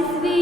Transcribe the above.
is